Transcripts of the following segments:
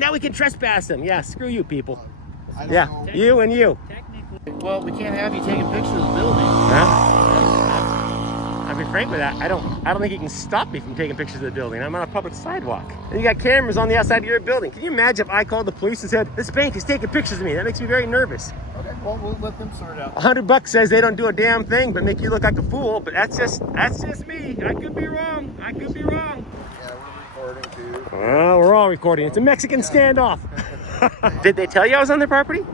now we can trespass them. Yeah, screw you people. Yeah, you and you. Well, we can't have you taking pictures of the building. I'll be frank with that. I don't think you can stop me from taking pictures of the building. I'm on a public sidewalk. And you got cameras on the outside of your building. Can you imagine if I called the police and said, this bank is taking pictures of me? That makes me very nervous. Okay, well, we'll let them sort it out. $100 says they don't do a damn thing but make you look like a fool, but that's just me. I could be wrong. Yeah, we're recording too. Well, we're all recording. It's a Mexican standoff. Did they tell you I was on their property?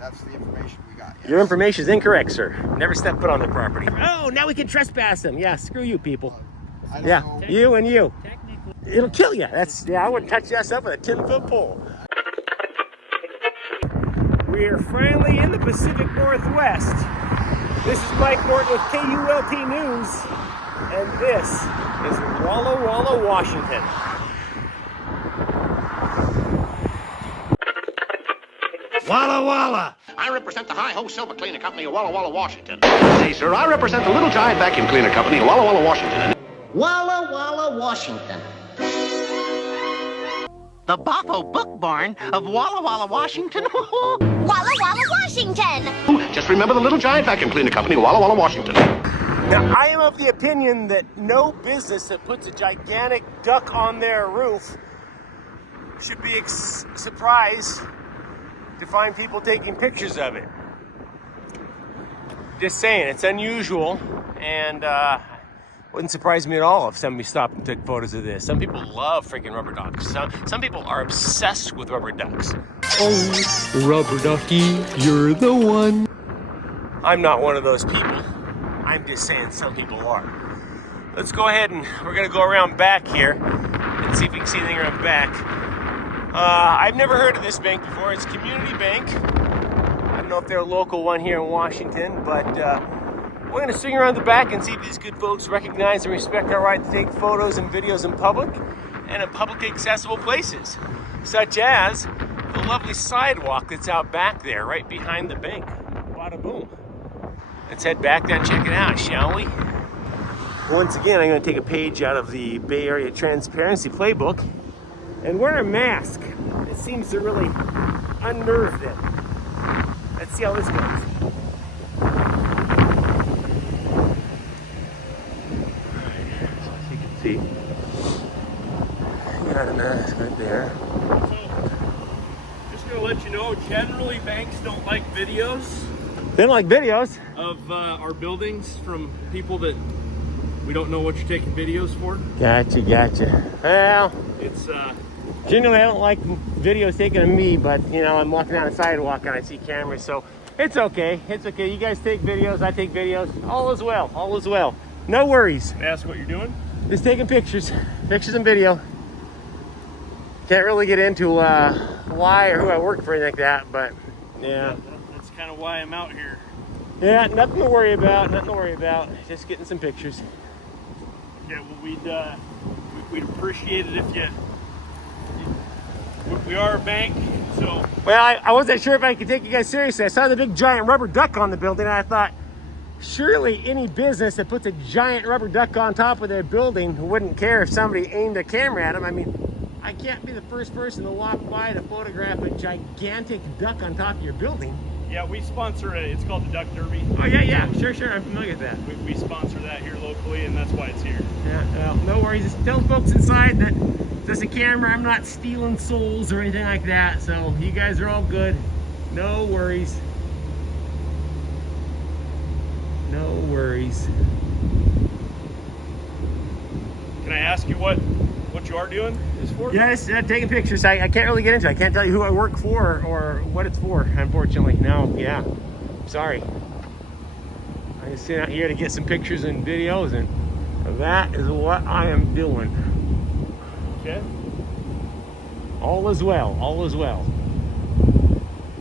That's the information we got. Yes. Your information is incorrect, sir. Never step foot on their property. Oh, now we can trespass them. Yeah, screw you people. Yeah, you and you. It'll kill you. I wouldn't touch that stuff with a 10-foot pole. We are finally in the Pacific Northwest. This is Mike Morton with KULT News, and this is Walla Walla, Washington. Walla Walla! I represent the Hi-Ho Silver Cleaner Company of Walla Walla, Washington. Hey, sir, I represent the Little Giant Vacuum Cleaner Company of Walla Walla, Washington. Walla Walla, Washington. The Boffo Book Barn of Walla Walla, Washington. Walla Walla, Washington. Just remember the Little Giant Vacuum Cleaner Company of Walla Walla, Washington. Now, I am of the opinion that no business that puts a gigantic duck on their roof should be surprised to find people taking pictures of it. Just saying, it's unusual, and wouldn't surprise me at all if somebody stopped and took photos of this. Some people love freaking rubber ducks. Some people are obsessed with rubber ducks. Oh, rubber ducky, you're the one. I'm not one of those people. I'm just saying some people are. Let's go ahead and we're gonna go around back here and see if we can see anything around back. I've never heard of this bank before. It's a community bank. I don't know if they're a local one here in Washington, but we're going to swing around the back and see if these good folks recognize and respect our right to take photos and videos in public and in publicly accessible places, such as the lovely sidewalk that's out back there, right behind the bank. Bada boom. Let's head back there and check it out, shall we? Once again, I'm going to take a page out of the Bay Area Transparency Playbook and wear a mask. It seems to really unnerve them. Let's see how this goes. As you can see, got a mask right there. So, just gonna let you know, generally banks don't like videos. They don't like videos Of our buildings from people that we don't know what you're taking videos for. Gotcha. Well, It's generally, I don't like videos taken of me, but you know, I'm walking down the sidewalk and I see cameras, so it's okay. It's okay. You guys take videos, I take videos. All is well. All is well. No worries. Can I ask what you're doing? Just taking pictures and video. Can't really get into why or who I work for or anything like that, but yeah. That's kind of why I'm out here. Yeah, nothing to worry about. Just getting some pictures. Yeah, well, we'd appreciate it if you. We are a bank, so. Well, I wasn't sure if I could take you guys seriously. I saw the big giant rubber duck on the building, and I thought, surely any business that puts a giant rubber duck on top of their building wouldn't care if somebody aimed a camera at them. I mean, I can't be the first person to walk by to photograph a gigantic duck on top of your building. Yeah, we sponsor it. It's called the Duck Derby. Oh, yeah, sure, I'm familiar with that. We sponsor that here locally, and that's why it's here. Yeah, well, no worries. Just tell folks inside that there's a camera. I'm not stealing souls or anything like that, so you guys are all good. No worries. No worries. Can I ask you what you are doing this for? Yes, taking pictures. I can't really get into it. I can't tell you who I work for or what it's for, unfortunately. No, yeah. Sorry. I just sit out here to get some pictures and videos, and that is what I am doing. Okay. All is well. All is well.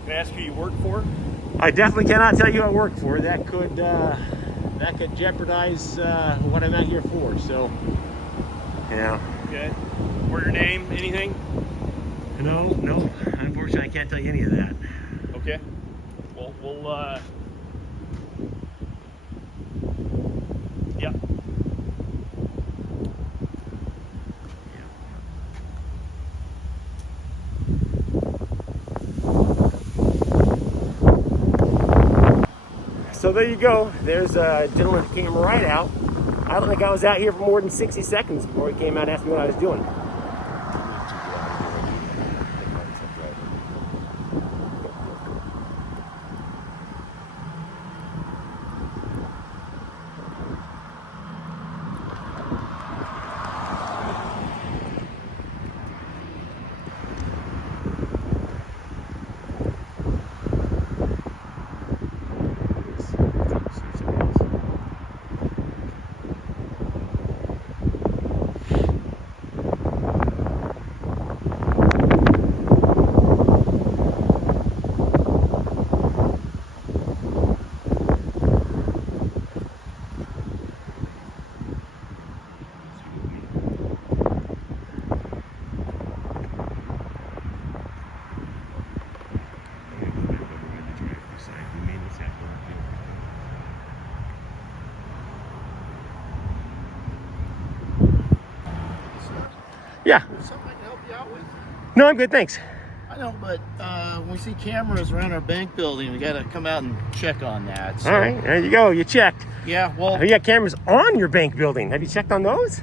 Can I ask who you work for? I definitely cannot tell you who I work for. That could jeopardize what I'm out here for. So, yeah. Okay. Or your name? Anything? No. Unfortunately, I can't tell you any of that. Okay. Well, we'll. Yeah. So there you go. There's a gentleman that came right out. I don't think I was out here for more than 60 seconds before he came out and asked me what I was doing. Yeah. Something I can help you out with? No, I'm good, thanks. I know, but when we see cameras around our bank building, we gotta come out and check on that. So, All right, there you go. You checked. yeah, well, You got cameras on your bank building. Have you checked on those?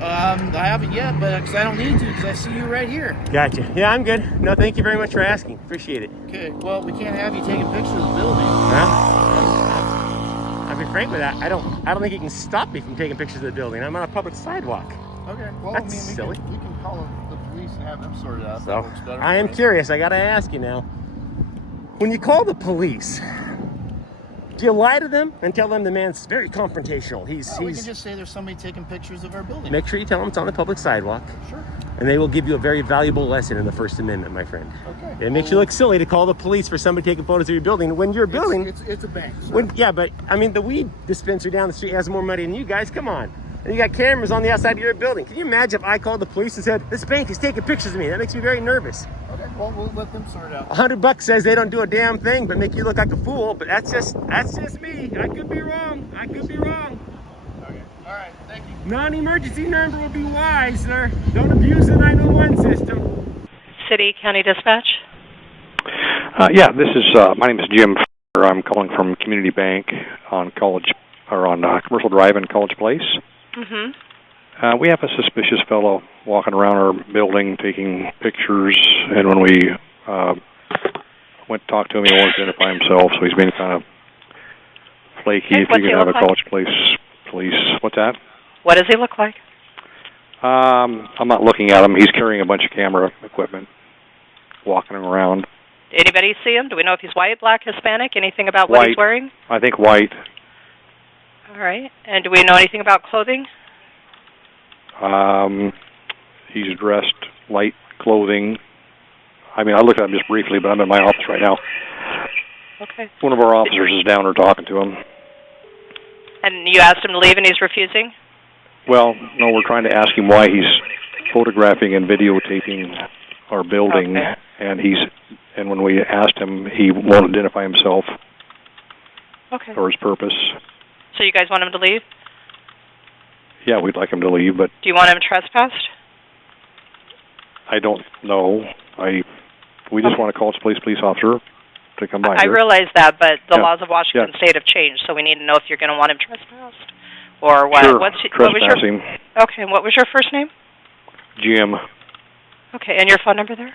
I haven't yet, but because I don't need to, because I see you right here. Gotcha. Yeah, I'm good. No, thank you very much for asking. Appreciate it. Okay, well, we can't have you taking pictures of the building. Well, I'll be frank with that. I don't think you can stop me from taking pictures of the building. I'm on a public sidewalk. Okay, well, That's we silly. can call the police and have them sort it out. So That works better. I am for us. curious. I gotta ask you now. When you call the police, do you lie to them and tell them the man's very confrontational? We can just say there's somebody taking pictures of our building. Make sure you tell them it's on a public sidewalk, Sure. and they will give you a very valuable lesson in the First Amendment, my friend. Okay. It makes you look silly to call the police for somebody taking photos of your building when your building. It's a bank. So. Yeah, but I mean, the weed dispensary down the street has more money than you guys. Come on. And you got cameras on the outside of your building. Can you imagine if I called the police and said, this bank is taking pictures of me? That makes me very nervous. Okay, well, we'll let them sort it out. $100 says they don't do a damn thing but make you look like a fool, but that's just me. I could be wrong. Okay, all right, thank you. Non-emergency number would be wise, sir. Don't abuse the 911 system. City County Dispatch. Yeah, this is my name is Jim. I'm calling from Community Bank on Commercial Drive in College Place. Mm-hmm. We have a suspicious fellow walking around our building taking pictures, and when we went to talk to him, he won't identify himself, so he's being kind of flaky. Okay, if what's you he can have a look like? College Place police. What's that? What does he look like? I'm not looking at him. He's carrying a bunch of camera equipment, walking around. Anybody see him? Do we know if he's white, black, Hispanic? Anything about what White. he's wearing? I think white. All right. And do we know anything about clothing? He's dressed light clothing. I mean, I looked at him just briefly, but I'm in my office right now. Okay. One of our officers is down there talking to him. And you asked him to leave and he's refusing? Well, no, we're trying to ask him why he's photographing and videotaping our building, Okay. and when we asked him, he won't identify himself Okay. or his purpose. So you guys want him to leave? Yeah, we'd like him to leave, but Do you want him trespassed? I don't know. We just want to call this police officer to come by I here. realize that, but the Yeah. laws of Washington State have changed, so we need to know if you're going to want him trespassed or what. Sure, What was your trespassing. Okay? And what was your first name? Jim, Okay, and your phone number there?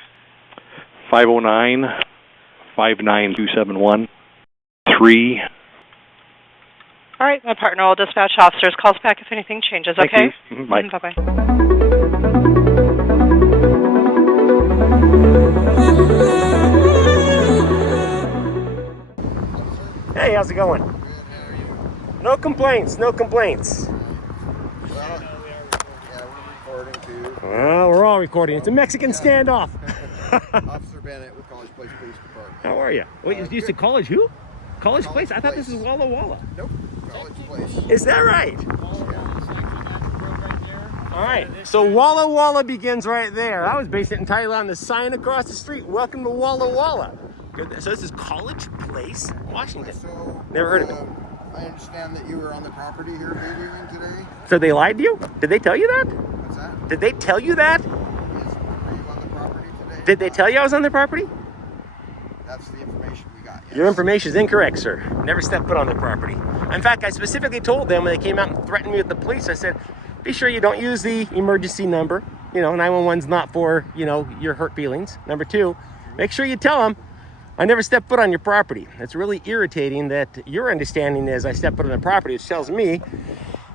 509-59271. 3. All right, my partner will dispatch officers. Calls back if anything changes. Thank Okay. you. Mhm, bye. Bye. Hey, how's it going? No complaints. Well, yeah, we're recording too. Well, we're all recording. It's a Mexican standoff. Officer Bennett with College Place Police Department. How are you? Wait, you said College who? College Place? I thought this was Walla Walla. Nope, College Place. Is that right? All right, so Walla Walla begins right there. I was basing it entirely on the sign across the street. Welcome to Walla Walla. Good. So this is College Place, Washington. So, Never heard of it. I understand that you were on the property here videoing today. So they lied to you? Did they tell you that? What's that? Did they tell you that? Were you on the property today? Did they tell you I was on their property? That's the information we got. Your information is incorrect, sir. Never step foot on their property. In fact, I specifically told them when they came out and threatened me with the police, I said, be sure you don't use the emergency number. 911's not for, your hurt feelings. Number 2, make sure you tell them I never step foot on your property. It's really irritating that your understanding is I step foot on the property, which tells me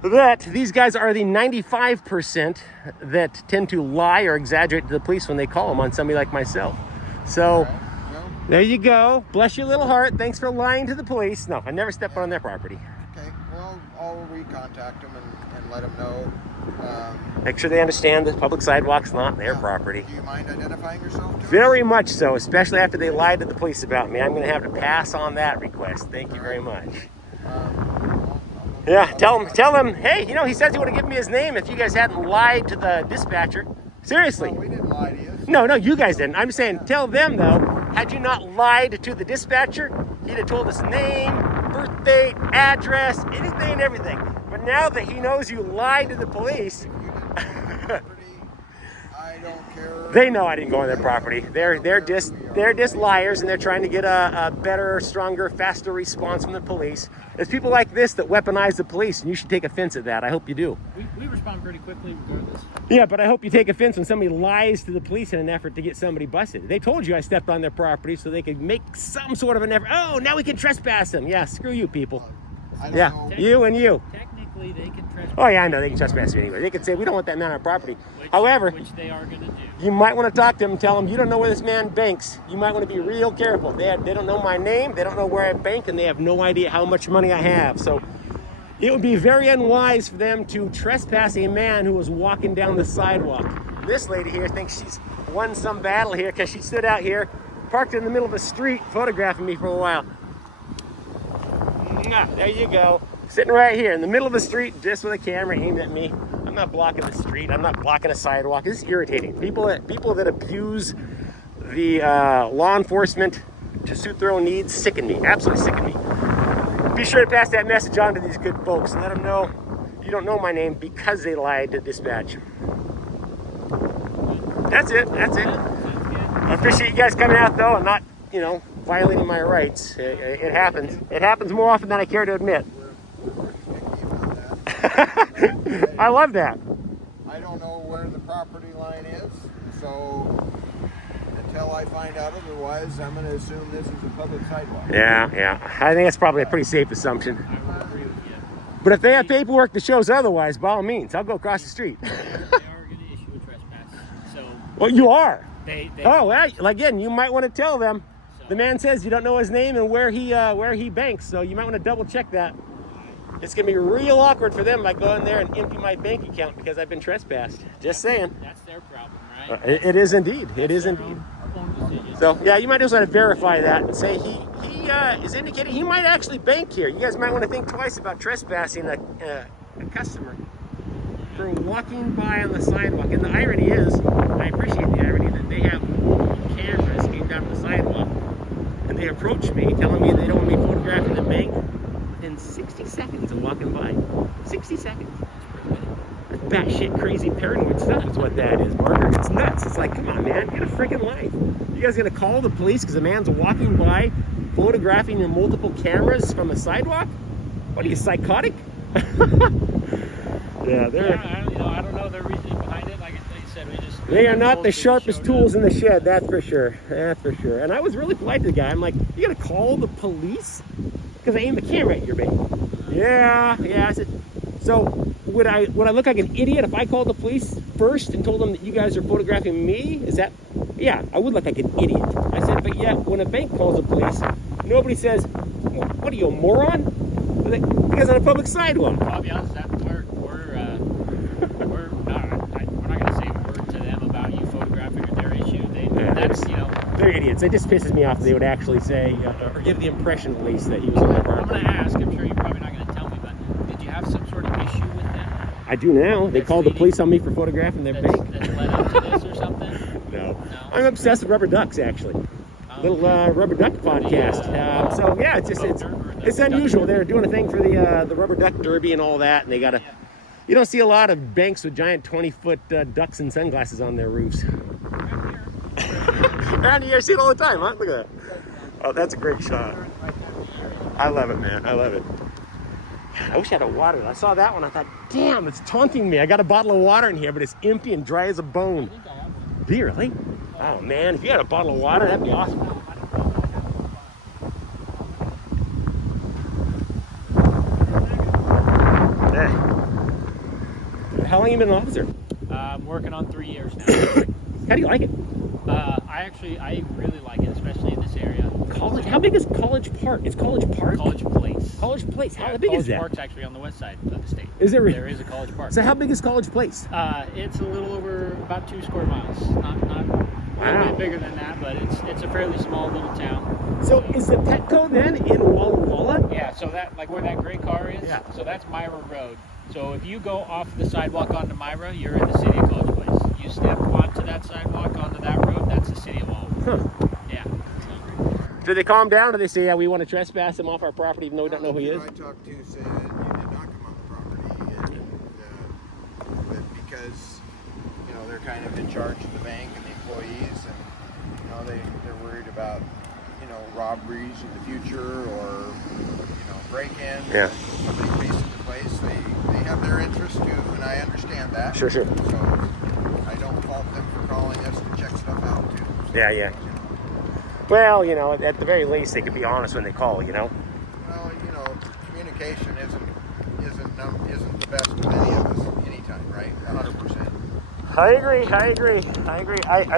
that these guys are the 95% that tend to lie or exaggerate to the police when they call them on somebody like myself. So there you go. Bless your little heart. Thanks for lying to the police. No, I never step foot on their property. Okay, well, I'll recontact them and let them know. Make sure they understand that public sidewalk's not their property. Do you mind identifying yourself to us? Very much so, especially after they lied to the police about me. I'm going to have to pass on that request. Thank you very much. Yeah, tell him, hey, he says he would have given me his name if you guys hadn't lied to the dispatcher. Seriously. No, we didn't lie to you. No, you guys didn't. I'm saying, tell them, though, had you not lied to the dispatcher, he'd have told us name, birthday, address, anything and everything. But now that he knows you lied to the police, I don't care. They know I didn't go on their property. They're just liars, and they're trying to get a better, stronger, faster response from the police. There's people like this that weaponize the police, and you should take offense at that. I hope you do. We respond pretty quickly regardless. Yeah, but I hope you take offense when somebody lies to the police in an effort to get somebody busted. They told you I stepped on their property so they could make some sort of an effort. Oh, now we can trespass them. Yeah, screw you people. Yeah, you and you. Technically, they can trespass. Oh, yeah, I know. They can trespass you anyway. They can say, we don't want that man on our property. However, which they are going to do. You might want to talk to them and tell them, you don't know where this man banks. You might want to be real careful. They don't know my name. They don't know where I bank, and they have no idea how much money I have. So it would be very unwise for them to trespass a man who was walking down the sidewalk. This lady here thinks she's won some battle here because she stood out here, parked in the middle of the street, photographing me for a while. There you go. Sitting right here in the middle of the street, just with a camera aimed at me. I'm not blocking the street. I'm not blocking a sidewalk. This is irritating. People that abuse the law enforcement to suit their own needs sicken me. Absolutely sicken me. Be sure to pass that message on to these good folks and let them know you don't know my name because they lied to dispatch. That's it. I appreciate you guys coming out though and not, violating my rights. It happens. It happens more often than I care to admit. I love that. I don't know where the property line is, so until I find out otherwise, I'm going to assume this is a public sidewalk. Yeah. I think that's probably a pretty safe assumption. I will agree with you. But if they have paperwork that shows otherwise, by all means, I'll go across the street. They are going to issue a trespass. So. Well, you are. They well, again, you might want to tell them. The man says you don't know his name and where he banks, so you might want to double check that. It's going to be real awkward for them if I go in there and empty my bank account because I've been trespassed. Just saying. That's their problem, right? It is indeed. It is indeed. So, yeah, you might just want to verify that and say he is indicating he might actually bank here. You guys might want to think twice about trespassing a customer for walking by on the sidewalk. And the irony is, I appreciate the irony that they have cameras aimed down the sidewalk. And they approach me telling me they don't want me photographing the bank within 60 seconds of walking by. 60 seconds. That's batshit crazy paranoid stuff is what that is, Margaret. It's nuts. It's like, come on, man, get a freaking life. You guys gonna call the police because a man's walking by photographing your multiple cameras from a sidewalk? What are you, psychotic? Yeah, I don't know the reason behind it. Like I said, they are not the sharpest tools in the shed, that's for sure. That's for sure. And I was really polite to the guy. I'm like, you gonna call the police? Because I aimed the camera at your bank. Yeah. I said, so would I look like an idiot if I called the police first and told them that you guys are photographing me? Is that? Yeah, I would look like an idiot. I said, but yeah, when a bank calls the police, nobody says, what are you, a moron? Because on a public sidewalk. I'll be honest, we're not going to say a word to them about you photographing their issue. They're idiots. It just pisses me off that they would actually say, or give the impression at least that he was on the property. I'm going to ask, I'm sure you're probably not going to tell me, but did you have some sort of issue with them? I do now. They called the police on me for photographing their bank. That led up to this or something? No. I'm obsessed with rubber ducks, actually. Little rubber duck podcast. So yeah, it's unusual. They're doing a thing for the rubber duck derby and all that, and they got a. You don't see a lot of banks with giant 20-foot ducks and sunglasses on their roofs. Around here, I see it all the time, huh? Look at that. Oh, that's a great shot. I love it, man. I love it. I wish I had a water. I saw that one. I thought, damn, it's taunting me. I got a bottle of water in here, but it's empty and dry as a bone. Do you really? Oh, man. If you had a bottle of water, that'd be awesome. Hey. How long have you been an officer? I'm working on 3 years now. How do you like it? I really like it, especially in this area. College? How big is College Park? Is College Park? College Place. College Place. How big College is that? Park's actually on the west side of the state. Is it really? There is a College Park. So how big is College Place? It's a little over about 2 square miles. Not a little bit bigger than that, but it's a fairly small little town. So is the Petco then in Walla Walla? Yeah. So that like where that gray car is. Yeah. So that's Myra Road. So if you go off the sidewalk onto Myra, you're in the city of College Place. You step onto that sidewalk onto that road, that's the city of Walla Walla. Huh. Yeah. Do they calm down, or do they say, yeah, we want to trespass him off our property even though we don't know who he is? I talked to said you did not come on the property, but because they're kind of in charge of the bank and the employees, and they're worried about robberies in the future or break-ins. Yeah. Somebody facing the place, they have their interest too, and I understand that. Sure. So I don't fault them for calling us to check stuff out too. So, Yeah. Well, at the very least, they could be honest when they call, Well, communication isn't the best with any of us anytime, right? 100%. I agree. I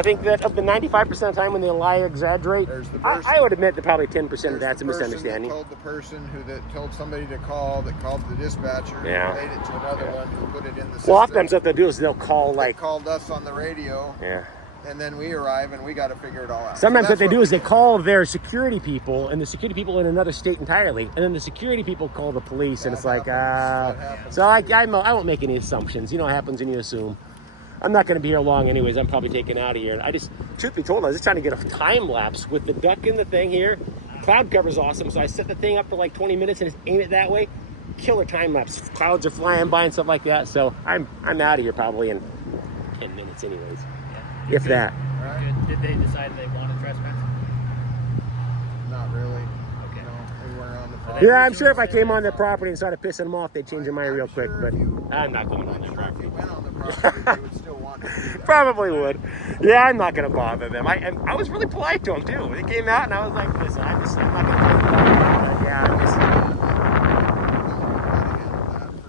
think that of the 95% of the time when they lie or exaggerate, I would admit that probably 10% of that's a misunderstanding. Told the person that told somebody to call, that called the dispatcher, Yeah. relayed it to another one who put it in the system. Well, oftentimes what they'll do is they'll call They called us on the radio. Yeah. And then we arrive and we got to figure it all out. Sometimes So what they do is they call their security people, and the security people in another state entirely, and then the security people call the police, and it's like, so I won't make any assumptions. You know what happens when you assume. I'm not going to be here long anyways. I'm probably taken out of here. And truth be told, I was just trying to get a time lapse with the duck in the thing here. Cloud cover's awesome, so I set the thing up for like 20 minutes and just aim it that way. Killer time lapse. Clouds are flying by and stuff like that. So I'm out of here probably in 10 minutes anyways. Yeah. If that. Right. Did they decide they want to trespass? Not really. Okay. No, we weren't on the property. Yeah, I'm sure if I came on their property and started pissing them off, they'd change their mind real quick, but I'm not going on their property. If you went on the property, they would still want to do that. Probably would. Yeah, I'm not going to bother them. I was really polite to them, too. They came out, and I was like, listen, I'm not going to bother. Yeah,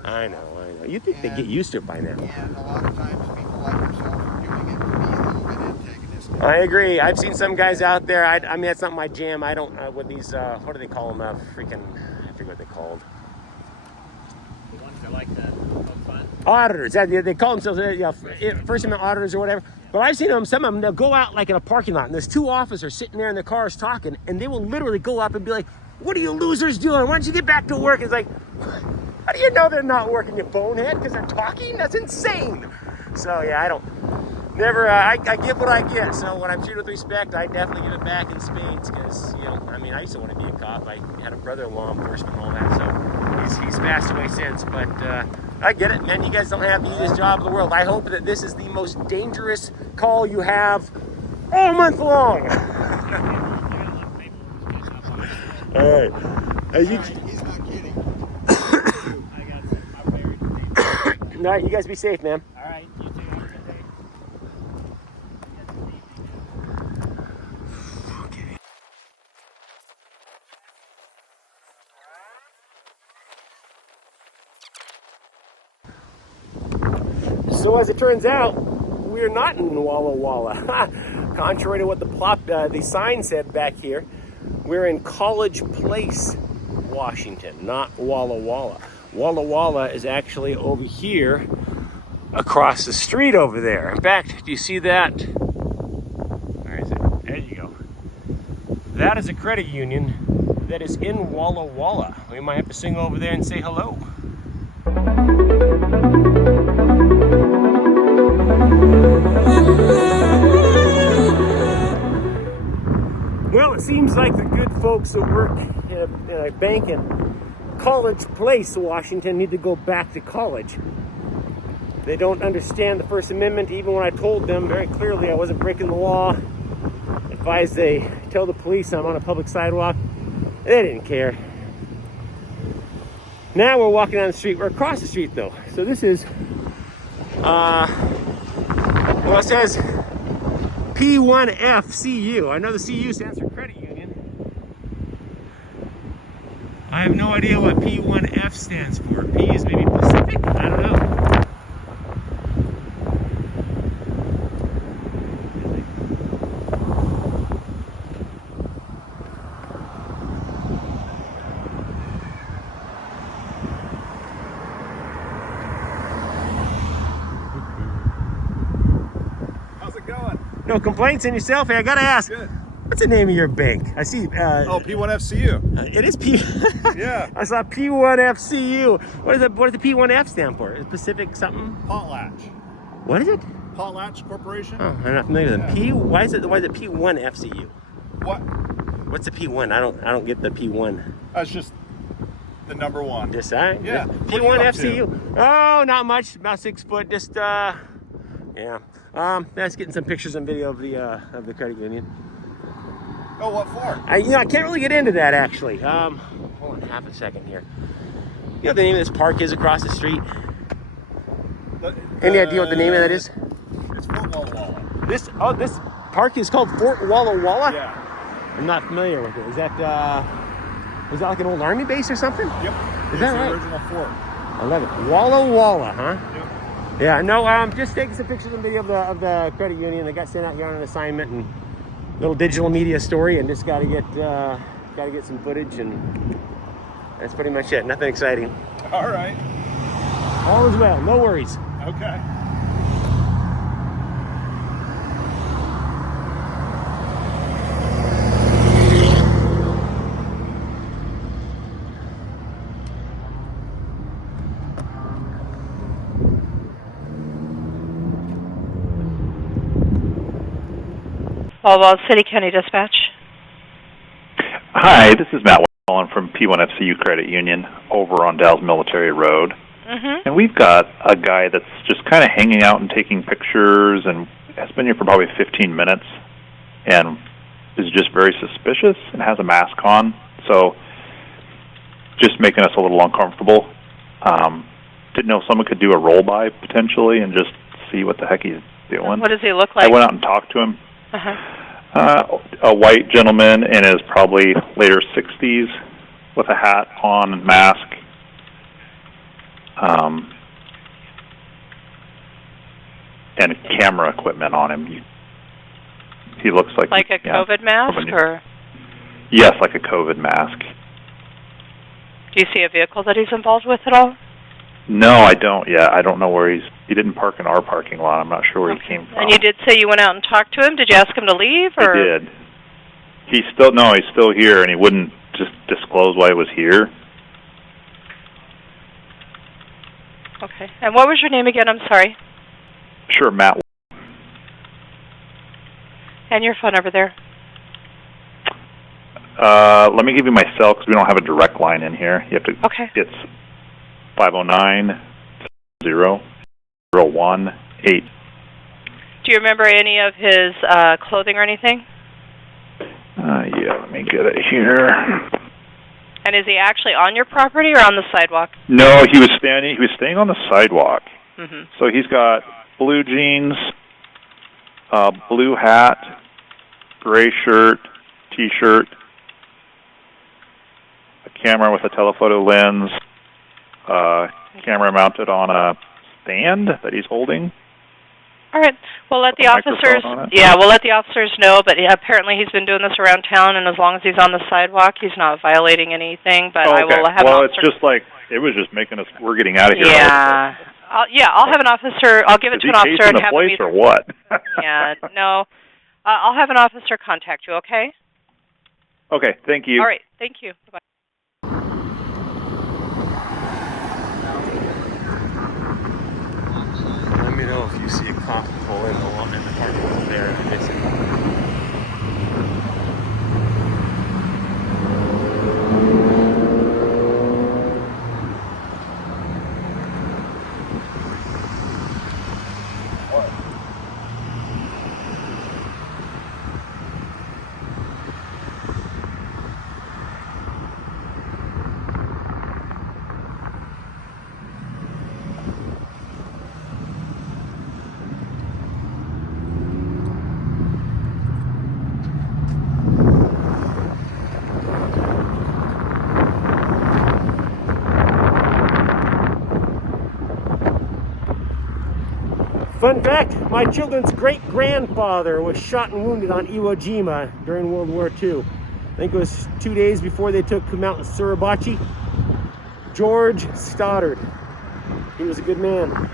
I know. You'd think they'd get used to it by now. Yeah, and a lot of times people like yourself are doing it to be a little bit antagonistic. I agree. I've seen some guys out there. I mean, that's not my jam. I don't, with these, what do they call them? I forget what they're called. The ones that like that. Fun. Auditors. They call themselves First Amendment auditors or whatever. But I've seen them, some of them, they'll go out like in a parking lot, and there's 2 officers sitting there in their cars talking, and they will literally go up and be like, what are you losers doing? Why don't you get back to work? It's like, how do you know they're not working, you bonehead? Because they're talking? That's insane. So, yeah, I get what I get. So when I'm treated with respect, I definitely give it back in spades because, I used to want to be a cop. I had a brother in law enforcement and all that, so he's passed away since. But I get it, man. You guys don't have the easiest job in the world. I hope that this is the most dangerous call you have all month long. All right. He's not kidding. All right, you guys be safe, man. All right, you too. Have a good day. Okay. So as it turns out, we're not in Walla Walla. Contrary to what the sign said back here, we're in College Place, Washington, not Walla Walla. Walla Walla is actually over here, across the street over there. In fact, do you see that? Where is it? There you go. That is a credit union that is in Walla Walla. We might have to swing over there and say hello. Well, it seems like the good folks that work in a bank in College Place, Washington, need to go back to college. They don't understand the First Amendment, even when I told them very clearly I wasn't breaking the law. They advised they tell the police I'm on a public sidewalk. They didn't care. Now we're walking down the street. We're across the street though. So this is, well, it says P1FCU. I know the CU stands for credit union. I have no idea what P1F stands for. P is maybe Pacific? I don't know. No complaints in yourself. Hey, I gotta ask. Good. What's the name of your bank? I see. P1FCU. It is P. Yeah. I saw P1FCU. What does the P1F stand for? Is Pacific something? Potlatch. What is it? Potlatch Corporation. Oh, I'm not familiar with them. P. Why is it P1FCU? What? What's the P1? I don't get the P1. That's just the number one. Just yeah. P1FCU. Oh, not much. About 6 foot. Just yeah. That's getting some pictures and video of the credit union. Oh, what for? I can't really get into that actually. Hold on half a second here. You know what the name of this park is across the street? Any idea what the name of that is? It's Fort Walla Walla. This park is called Fort Walla Walla? Yeah. I'm not familiar with it. Is that like an old army base or something? Yep. Is that right? The original fort. I love it. Walla Walla, huh? Yep. Yeah, no, just taking some pictures and video of the credit union. They got sent out here on an assignment and little digital media story, and just gotta get some footage, and that's pretty much it. Nothing exciting. All right. All is well. No worries. Okay. Walla Walla City County Dispatch. Hi, this is Matt Wallen from P1FCU Credit Union over on Dalles Military Road. Mm-hmm. And we've got a guy that's just kind of hanging out and taking pictures and has been here for probably 15 minutes and is just very suspicious and has a mask on. So just making us a little uncomfortable. Didn't know if someone could do a roll-by potentially and just see what the heck he's doing. What does he look like? I went out and talked to him. Uh-huh. A white gentleman in his probably later 60s with a hat on, mask. And camera equipment on him. He looks like a COVID mask, or? Yes, like a COVID mask. Do you see a vehicle that he's involved with at all? No, I don't yet. I don't know where he didn't park in our parking lot. I'm not sure where he came from. And you did say you went out and talked to him. Did you ask him to leave, or? I did. He's still here, and he wouldn't just disclose why he was here. Okay. And what was your name again? I'm sorry. Sure, Matt. And your phone over there? Let me give you my cell because we don't have a direct line in here. You have to. Okay. It's 509-001-8. Do you remember any of his clothing or anything? Yeah, let me get it here. And is he actually on your property or on the sidewalk? No, he was staying on the sidewalk. Mm-hmm. So he's got blue jeans, blue hat, gray shirt, T-shirt, a camera with a telephoto lens, camera mounted on a stand that he's holding. All right. We'll let the officers. Yeah, we'll let the officers know. But apparently, he's been doing this around town, and as long as he's on the sidewalk, he's not violating anything. But I will have. Well, it's just like it was just making us. We're getting out of here. Yeah. I'll have an officer. I'll give it to an officer and have him. Is he casing the place or what? Yeah. No. I'll have an officer contact you. Okay. Okay. Thank you. All right. Thank you. Bye. Let me know if you see a cop pull in the parking lot there and miss it. Fun fact, my children's great-grandfather was shot and wounded on Iwo Jima during World War II. I think it was 2 days before they took him out in Suribachi. George Stoddard. He was a good man.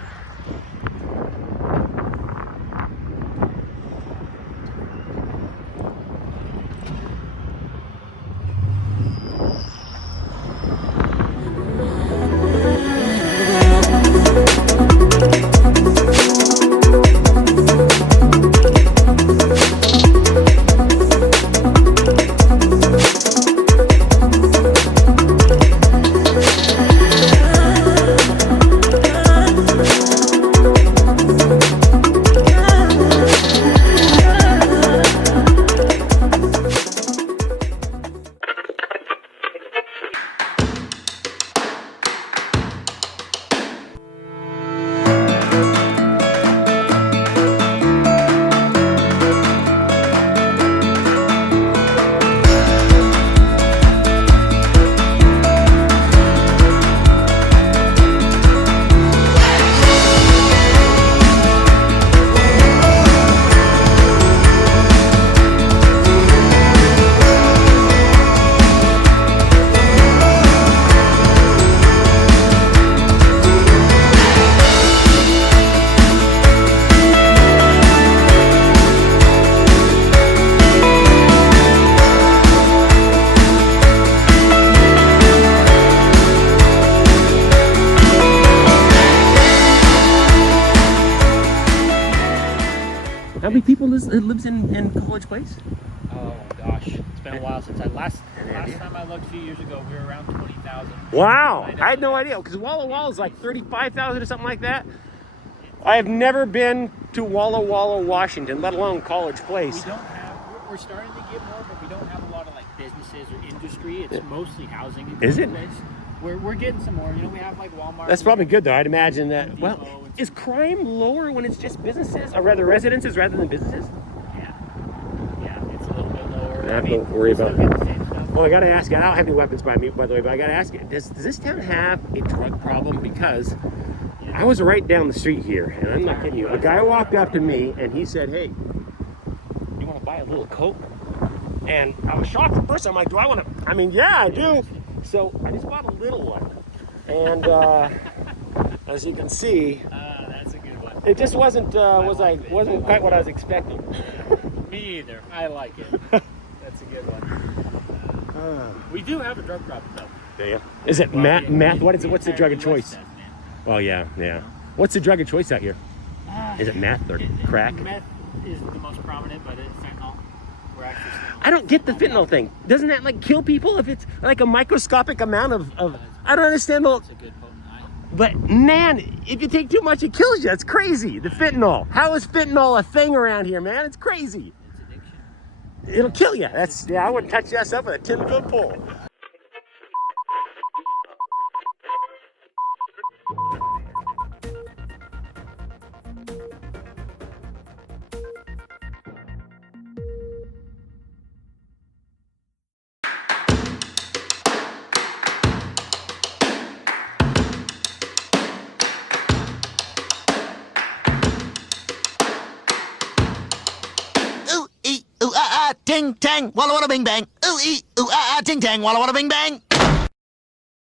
How many people lives in College Place? Oh gosh, it's been a while since last time I looked a few years ago, we were around 20,000. Wow, I had no idea, because Walla Walla is like 35,000 or something like that. I have never been to Walla Walla, Washington, let alone College Place. We don't have, we're starting to get more, but we don't have a lot of like businesses or industry. It's mostly housing. Is it? We're getting some more. You know, we have like Walmart. That's probably good though. I'd imagine that. Well, is crime lower when it's just businesses, or rather residences rather than businesses? Yeah, it's a little bit lower. I don't worry about it. Well, I gotta ask you, I don't have any weapons by me, by the way, but I gotta ask you, does this town have a drug problem? Because I was right down the street here, and I'm not kidding you. A guy walked up to me and he said, "Hey, you want to buy a little Coke?" And I was shocked at first. I'm like, "Do I want to?" I mean, yeah, I do. So I just bought a little one, and as you can see, that's a good one. it just wasn't wasn't quite what I was expecting. Me either. I like it. That's a good one. We do have a drug problem though. Do you? Is it meth? What is it? What's the drug of choice? Well, yeah. What's the drug of choice out here? Is it meth or crack? Meth is the most prominent, but it's fentanyl. We're actually I don't get the fentanyl thing. Doesn't that like kill people if it's like a microscopic amount of I don't understand the. But man, if you take too much, it kills you. It's crazy. The fentanyl. How is fentanyl a thing around here, man? It's crazy. It's addiction. It'll kill you. I wouldn't touch that stuff with a 10-foot pole. Ting tang, walla walla bing bang. Ooh ee, ooh ah ah, ting tang, walla walla bing bang.